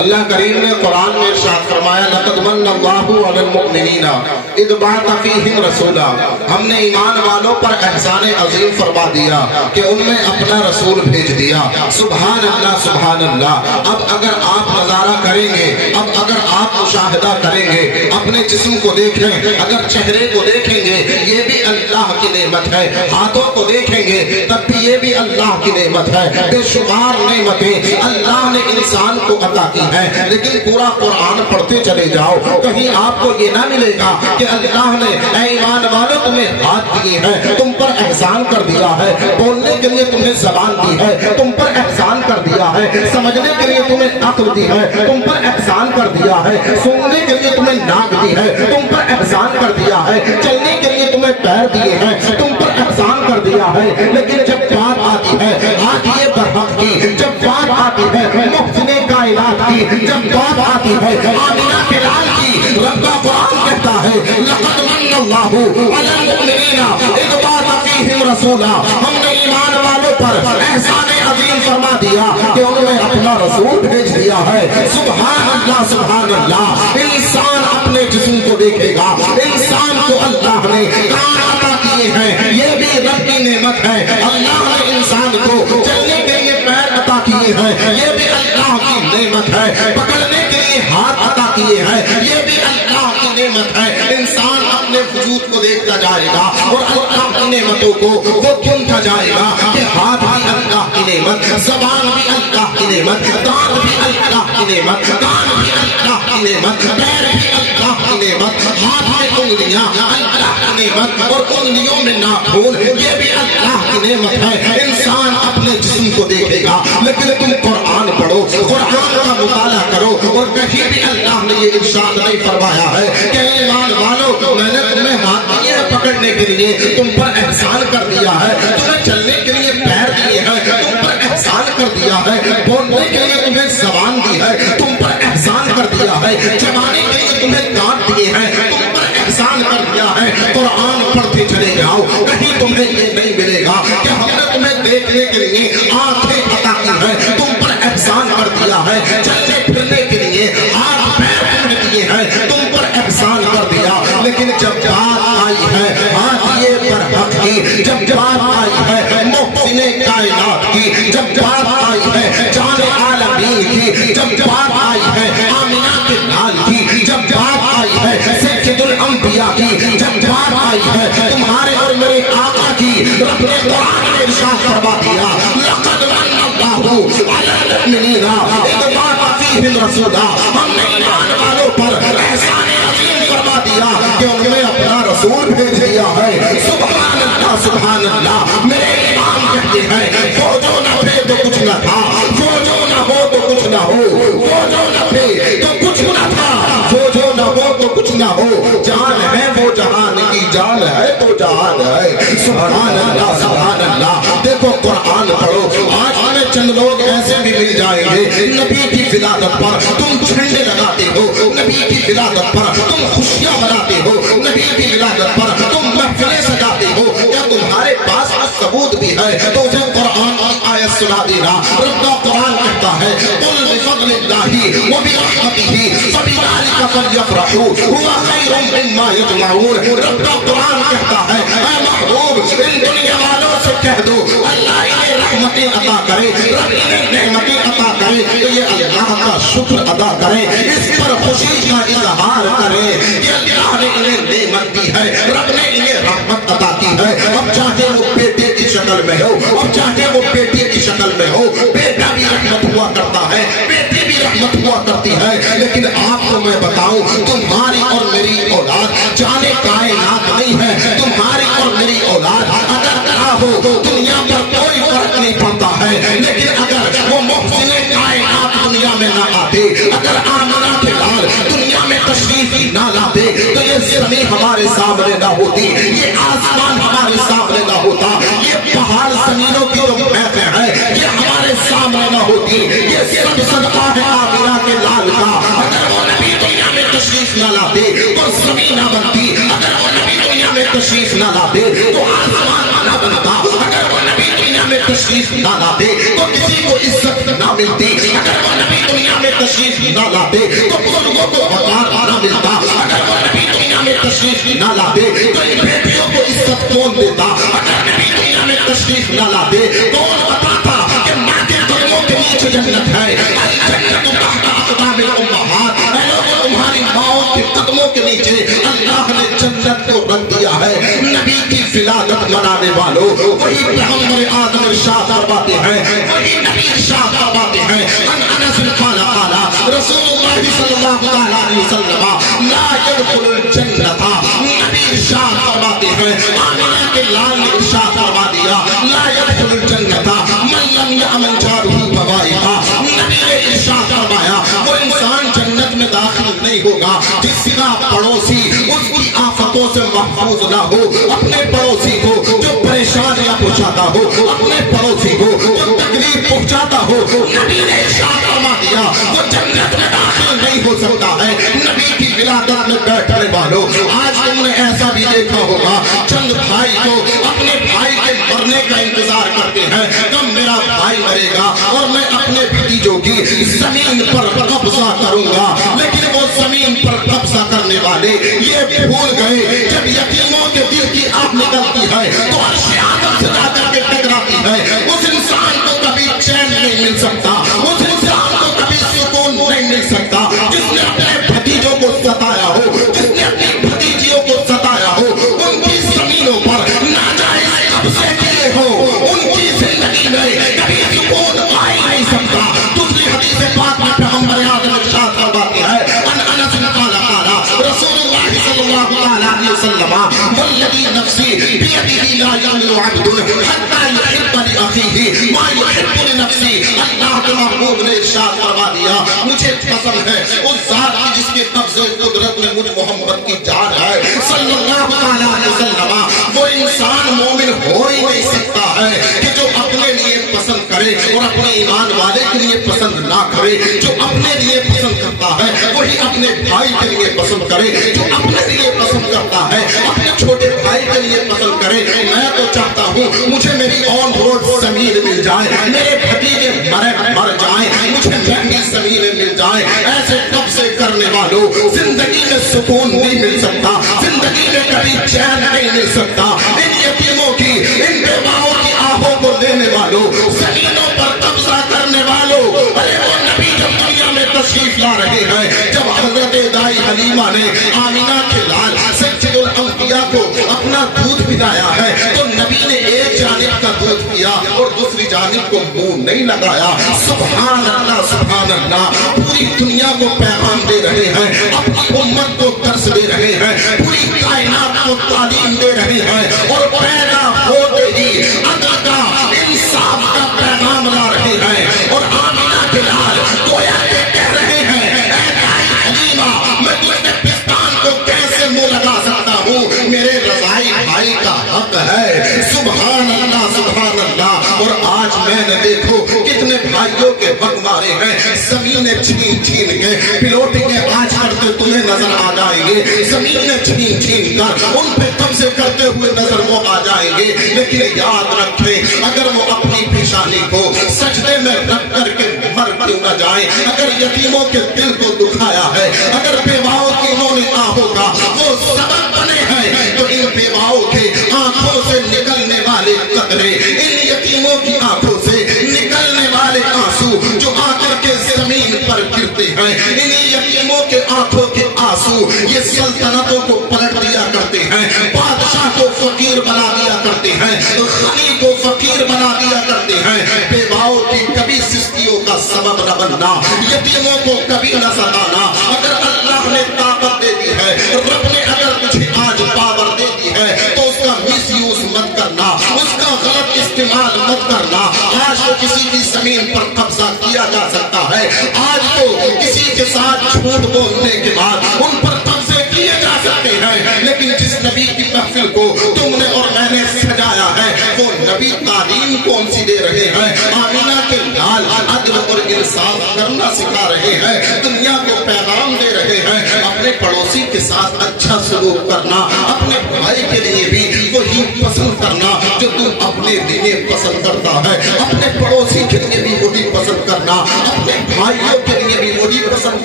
اللہ کریم نے قرآن میں ارشاد فرمایا لقد من اللہ علی المؤمنین اذ بعث فیہم رسولا، ہم نے ایمان والوں پر احسان عظیم فرما دیا کہ ان میں اپنا رسول بھیج دیا۔ سبحان اللہ سبحان اللہ۔ اب اگر آپ نظارہ کریں گے، اب اگر آپ مشاہدہ کریں گے، اپنے جسم کو دیکھیں، اگر چہرے کو دیکھیں گے یہ بھی اللہ کی نعمت ہے، ہاتھوں کو دیکھیں گے تب بھی یہ بھی اللہ کی نعمت ہے۔ بے شمار نعمتیں اللہ نے انسان کو عطا کی ہے، لیکن پورا قرآن پڑھتے چلے جاؤ کہیں آپ کو یہ نہ ملے گا کہ اللہ نے اے ایمان والو تمہیں ہاتھ دیے ہیں، تم پر احسان کر دیا ہے، بولنے کے لیے تمہیں زبان دی ہے، تم پر احسان کر دیا ہے، سمجھنے کے لیے تمہیں عقل دی ہے، تم پر احسان کر دیا ہے، سننے کے لیے تمہیں ناک دی ہے، تم پر احسان کر دیا ہے، چلنے کے لیے تمہیں پیر دیے ہیں، تم پر احسان کر دیا ہے۔ لیکن جب بات آتی ہے آتیے برحق کی، جب بات آتی ہے محسن کائنات کی، جب بات آتی ہے آمینہ کے لال کی، رب کا قرآن کہتا ہے لقد من اللہ علی المؤمنین اذ بعث فیہم رسولا، ہم نے ایمان والوں پر احسان عظیم فرما دیا کہ انہوں نے اپنا رسول بھیج دیا ہے۔ سبحان اللہ سبحان اللہ۔ انسان اپنے جسم کو دیکھے گا، انسان کو اللہ نے کان عطا کیے ہیں، یہ بھی رب کی نعمت ہے۔ اللہ نے انسان کو چلنے کے لیے پیر عطا کیے ہیں، یہ بھی اللہ کی نعمت ہے۔ پکڑنے کے لیے ہاتھ عطا کیے ہیں، یہ بھی اللہ کی نعمت ہے۔ انسان اپنے وجود کو دیکھتا جائے گا اور اللہ کی نعمتوں کو وہ چنتا جائے گا کہ ہاتھ بھی اللہ کی نعمت، زبان بھی اللہ کی نعمت، دانت بھی اللہ کی نعمت، کان بھی اللہ کی نعمت، پیر بھی اللہ کی نعمت، ہاتھ میں انگلیاں اللہ کی نعمت اور انگلیوں میں ناخن یہ بھی اللہ کی نعمت ہے۔ انسان اپنے جسم کو دیکھے گا، لیکن تم قرآن پڑھو، قرآن کا مطالعہ کرو اور کہیں بھی اللہ نے یہ ارشاد نہیں فرمایا ہے کہ ایمان والو میں نے تمہیں ہاتھ دیے ہیں پکڑنے کے لیے، تم پر احسان کر دیا ہے، تمہیں چلنے کے لیے پیر دیے ہیں، تم پر احسان کر دیا ہے، بولنے کے لیے تمہیں زبان دی ہے، تم پر احسان کر دیا ہے، چبانے کے لیے تمہیں دانت دیے ہیں، تم پر احسان کر دیا ہے۔ قرآن پڑھتے چلے جاؤ کہیں تمہیں یہ نہیں ملے گا کہ ہم نے تمہیں دیکھنے کے لیے آنکھیں عطا کی ہے، تم پر احسان کر دیا ہے، چلنے پھرنے کے لیے ہاتھ پیر تمہیں دیے ہیں، تم پر احسان کر دیا۔ لیکن جب بات آئی ہے آتیے برحق کی، جب بات آئی ہے محسن کائنات کی، جب بات آئی ہے جان عالمین کی، جب بات آئی ہے آمینہ کے لال کی، جب بات آئی ہے سید الانبیاء کی، جب بات آئی ہے تمہارے اور میرے آقا کی، رب نے قرآن میں ارشاد فرما دیا لقد من اللہ علی المؤمنین اذ بعث فیہم رسولا، ہم نے ایمان والوں پر احسان عظیم فرما دیا کہ انہوں نے اپنا رسول بھیج دیا ہے۔ سبحان اللہ سبحان اللہ۔ میرے امام کہتے ہیں وہ جو نہ تھے تو کچھ نہ تھا، وہ جو نہ ہو تو کچھ نہ ہو، وہ جو نہ تھے تو کچھ نہ تھا، وہ جو نہ ہو تو کچھ نہ ہو، جان ہے وہ جہان کی، جان ہے تو جہان ہے۔ سبحان اللہ سبحان اللہ۔ دیکھو قرآن پڑھو، آج ہمیں چند لوگ ایسے بھی مل جائیں گے نبی کی ولادت پر تم جھنڈے لگاتے ہو، نبی کی ولادت پر تم خوشیاں مناتے ہو، نبی کی ولادت پر تم محفلیں سجاتے ہو، کیا تمہارے پاس ثبوت بھی ہے تو اسے قرآن کی آیت سنا دینا۔ رب کا قرآن کہتا ہے قل بفضل اللہ وبرحمتہ فبذلک فلیفرحوا هو خیر مما یجمعون۔ رب کا قرآن کہتا ہے اے محبوب ان دنیا والوں سے کہہ دو اللہ انہیں رحمتیں عطا کرے، رب انہیں نعمتیں عطا کرے تو یہ اللہ کا شکر ادا کریں، اس پر خوشی کا اظہار کریں کہ اللہ نے انہیں نعمت دی ہے، رب نے انہیں رحمت عطا کی ہے۔ اب چاہے وہ بیٹے کی شکل میں ہو، اب چاہے وہ بیٹی کی شکل میں ہو، بیٹا بھی رحمت ہوا کرتا ہے، بیٹی بھی رحمت ہوا کرتی ہے، لیکن آپ کو میں بتاؤں تمہاری اور میری اولاد جانے کائنات نہیں ہے، تمہاری اور میری اولاد اگر کہا ہو دنیا پر کوئی فرق نہیں پڑتا ہے، لیکن اگر وہ محسن کائنات دنیا میں نہ آتے، اگر آمنہ کے لال دنیا میں تشریف نہ لاتے تو یہ زمین ہمارے سامنے نہ ہوتی، یہ آسمان ہمارے سامنے نہ ہوتا، یہ پہاڑ زمینوں کی جو محفیں ہیں یہ ہمارے سامنے نہ ہوتی، یہ سب صدقہ ہے آمنہ کے لال کا۔ اگر وہ نبی دنیا میں تشریف نہ لاتے تو زمین نہ بنتی، اگر وہ نبی دنیا میں تشریف نہ لاتے تو آسمان نہ بنتا، اگر وہ نبی دنیا میں تشریف نہ لاتے تو کسی کو عزت نہ ملتی، اگر وہ نبی دنیا میں تشریف نہ لاتے تو بزرگوں کو وقار نہ ملتا، اگر وہ نبی دنیا میں تشریف نہ لاتے تو ان بیٹیوں کو عزت کون دیتا، اگر نبی دنیا میں تشریف نہ لاتے کون بتاتا کہ ماں کے قدموں کے نیچے جنت ہے، الجنت تحت اقدام الامہات، اے لوگوں تمہاری ماؤں کے قدموں کے نیچے اللہ نے جنت کو رکھ دیا ہے۔ نبی کی ولادت منانے والوں وہی پیغمبر آدم ارشاد فرماتے ہیں، وہی نبی ارشاد فرماتے ہیں، ان انس قال قال رسول اللہ صلی اللہ علیہ وسلم لا يدخل الجنت، نبی ارشاد فرماتے ہیں، آمنہ کے لال نے ارشاد فرما دیا لا يدخل الجنت من لم يأمن جارہ بوائقہ، نبی نے ارشاد فرمایا وہ انسان جنت میں داخل نہیں ہوگا جس کا پڑوسی اس کی آفتوں سے محفوظ نہ ہو، اپنے پڑوسی کو جو پریشانیاں پہنچاتا ہو، اپنے پڑوسی کو جو تکلیف پہنچاتا ہو، نبی نے ارشاد فرما دیا وہ جنت میں داخل نہیں ہو سکتا ہے۔ نبی کی ولادت میں بیٹھنے والوں آج تم نے ایسا بھی دیکھا ہوگا چند بھائی کو اپنے بھائی کے مرنے کا انتظار کرتے ہیں، کب میرا بھائی مرے گا اور میں اپنے بھتیجوں کی زمین پر قبضہ کروں گا، لیکن وہ زمین پر قبضہ کرنے والے یہ بھول گئے جب یتیموں کے دل کی آگ نکلتی ہے تو عرش اعظم سے جا کر کے ٹکراتی ہے، اس انسان کو کبھی چین نہیں مل سکتا، اس انسان کو کبھی سکون نہیں مل سکتا جس نے اپنے بھتیجوں کو ستایا ہو، جس نے اپنی بھتیجیوں کو ستایا ہو، ان کی زمینوں پر ناجائز قبضے کیے ہو، ان کی زندگی میں کبھی سکون آ نہیں سکتا۔ دوسری حدیث پاک میں پیغمبر اعظم ارشاد فرماتے ہیں، ان انس قال قال رسول اللہ صلی اللہ علیہ وسلم والذی نفسی بیدہ لا یؤمن عبد حتی یحب لأخیہ ما یحب لنفسی، اللہ کے محبوب نے ارشاد فرما دیا مجھے قسم ہے اس ذات کی جس کے قبض قدرت میں مجھ محمد کی جان ہے صلی اللہ علیہ وسلم، وہ انسان مومن ہو ہی نہیں سکتا ہے کہ جو اپنے لیے پسند کرے اور اپنے ایمان والے کے لیے پسند نہ کرے، جو اپنے لیے پسند کرتا ہے وہی اپنے بھائی کے لیے پسند کرے، جو اپنے لیے پسند کرتا ہے اپنے چھوٹے بھائی کے لیے پسند کرے۔ میں تو چاہتا ہوں مجھے میری آن روڈ زمین مل جائے، میرے بھتیجے مر جائیں، مجھے مہنگی زمینیں مل جائیں، ایسے قبضے کرنے والوں زندگی میں سکون نہیں مل سکتا، زندگی میں کبھی چین نہیں مل سکتا۔ ان یتیموں کی ان بیواؤں کی آہوں کو لینے والوں زمینوں پر قبضہ کرنے والوں، ارے وہ نبی جب دنیا میں تشریف لا رہے ہیں، جب حضرت دائی حلیمہ نے آمینہ کے لال سید الانبیاء کو اپنا دودھ پلایا ہے تو نبی نے ایک جانب کا دودھ پیا اور دوسری جانب کو منہ نہیں لگایا۔ سبحان اللہ سبحان اللہ، پوری دنیا کو پیغام دے رہے ہیں، اپنی امت کو درس دے رہے ہیں، پوری کائنات کو تعلیم دے رہے ہیں، اور پیدا ہوتے ہی عدل کا انصاف کا پیغام لا رہے ہیں، اور آمینہ کے لال گویا کہ کہہ رہے ہیں اے دائی حلیمہ میں تجھے پستان کو کیسے منہ لگا سکتا ہوں، میرے رضائی بھائی کا حق ہے۔ سبحان اللہ سبحان اللہ۔ اور آج میں نے دیکھو کتنے بھائیوں کے حق مارے ہیں، زمینیں چھین چھین کے پلوٹنگیں آج کرتے تمہیں نظر آ جائیں گے، زمینیں چھین چھین کر ان پہ قبضے کرتے ہوئے نظر وہ آ جائیں گے، لیکن یاد رکھیں اگر وہ اپنی پیشانی کو سجدے میں رکھ کر کے مر کیوں نہ جائیں، اگر یتیموں کے دل کو دکھایا ہے، اگر بیواؤں کی انہوں نے آہوں کا وہ سبب بنے ہیں، تو ان بیواؤں کے آنکھوں سے نکلنے والے قطرے، ان یتیموں کی آنکھوں سے نکلنے والے آنسو جو آ کر کے زمین پر گرتے ہیں، ان یتیموں کے آنکھوں کے آنسو یہ سلطنتوں کو پلٹ دیا کرتے ہیں، بادشاہ کو فقیر بنا دیا کرتے ہیں، غنی کو فقیر بنا دیا کرتے ہیں۔ بیواؤں کی کبھی سستیوں کا سبب نہ بننا، یتیموں کو کبھی نہ ستانا۔ اگر اللہ نے طاقت دے دی ہے، رب نے اگر تجھے آج پاور دے دی ہے تو اس کا مس یوز مت کرنا، اس کا غلط استعمال مت کرنا۔ آج تو کسی کی زمین پر قبضہ کیا جا سکتا ہے، آج تو کسی کے ساتھ جھوٹ بولنے کے بعد ان پر قبضے کیے جا سکتے ہیں، لیکن جس نبی کی محفل کو تم نے اور میں نے سجایا ہے وہ نبی تعلیم کون سی دے رہے ہیں؟ آمینہ کے لال عدل اور انصاف کرنا سکھا رہے ہیں، دنیا کو پیغام دے رہے ہیں، اپنے پڑوسی کے ساتھ اچھا سلوک کرنا، اپنے بھائی کے لیے بھی وہی وہی پسند کرنا جو تو اپنے لیے پسند کرتا ہے، اپنے پڑوسی کے لیے بھی وہی پسند کرنا، اپنے بھائیوں کے لیے بھی وہی پسند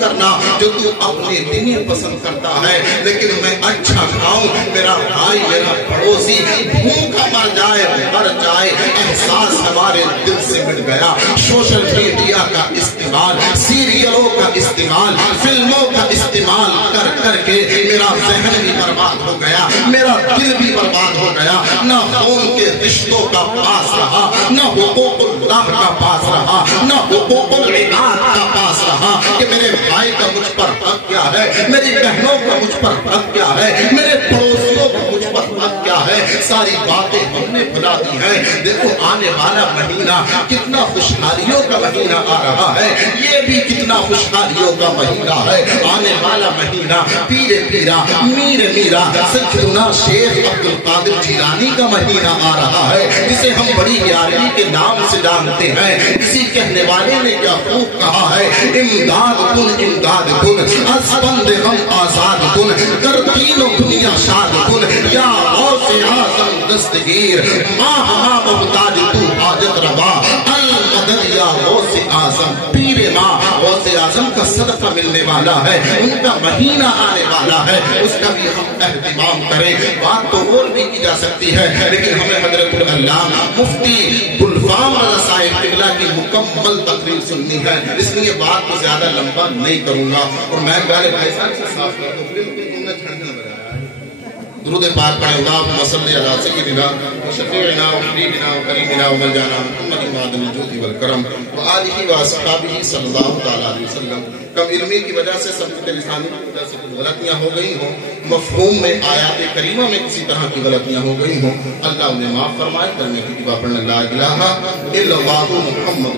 کرنا جو تو اپنے لیے پسند کرتا ہے۔ لیکن میں اچھا کھاؤں، میرا بھائی میرا پڑوسی بھوکا مر جائے مر جائے، احساس ہمارے دل سے مٹ گیا۔ سوشل میڈیا کا استعمال، سیریلوں کا استعمال، فلموں کا استعمال کر کر کے میرا ذہن بھی برباد ہو گیا، میرا دل بھی برباد ہو گیا۔ نہ خون کے رشتوں کا پاس رہا، نہ حقوق اللہ کا پاس رہا، نہ حقوق العباد کا پاس رہا کہ میرے بھائی کا مجھ پر حق کیا ہے، میری بہنوں کا مجھ پر حق کیا ہے، میرے پڑوسیوں کا مجھ پر حق کیا ہے۔ ساری باتیں ہم نے بھلا دی ہیں۔ دیکھو آنے والا مہینہ کتنا خوشحالیوں کا مہینہ آ رہا ہے، یہ بھی کتنا خوشحالیوں کا مہینہ ہے۔ آنے والا مہینہ پیر پیرا میر میرا سیدنا شیخ عبد القادر جیلانی کا مہینہ آ رہا ہے، جسے ہم بڑی پیاری کے نام سے جانتے ہیں۔ اسی کہنے والے نے کیا خوب کہا ہے، امداد کن از بند ہم آزاد کن، کر دین و دنیا شاد کن، یا غوث اعظم دستگیر ماہ ماہ محتاج تو حاجت روا، المدد یا غوث اعظم پیر ماں غوث اعظم کا صدقہ ملنے والا ہے، ان کا مہینہ آنے والا ہے، اس کا بھی ہم اہتمام کریں۔ بات تو اور بھی کی جا سکتی ہے، لیکن ہمیں حضرت العلامہ مفتی گلفام رضا صاحب قبلہ کی مکمل تقریر سننی ہے، اس لیے بات کو زیادہ لمبا نہیں کروں گا۔ اور میں پہلے بھائی صاحب سے صاف کر دوں، بالکل تم نے چھڑنا لگایا ہے۔ درود پاک پڑھیں، اللہم صلی علی سیدنا و شفیعنا و حبیبنا و کریمنا و مولانا محمد معدن الجود والکرم و آلہ و اصحابہ صلی اللہ تعالی علیہ وسلم۔ کم علمی کی وجہ سے، سمجھتے لسانی کی وجہ سے کچھ غلطیاں ہو گئی ہوں، مفہوم میں آیات کریمہ میں کسی طرح کی غلطیاں ہو گئی ہوں، اللہ انہیں معاف فرمائے۔ کلمہ طیبہ پڑھنا لا الہ الا اللہ محمد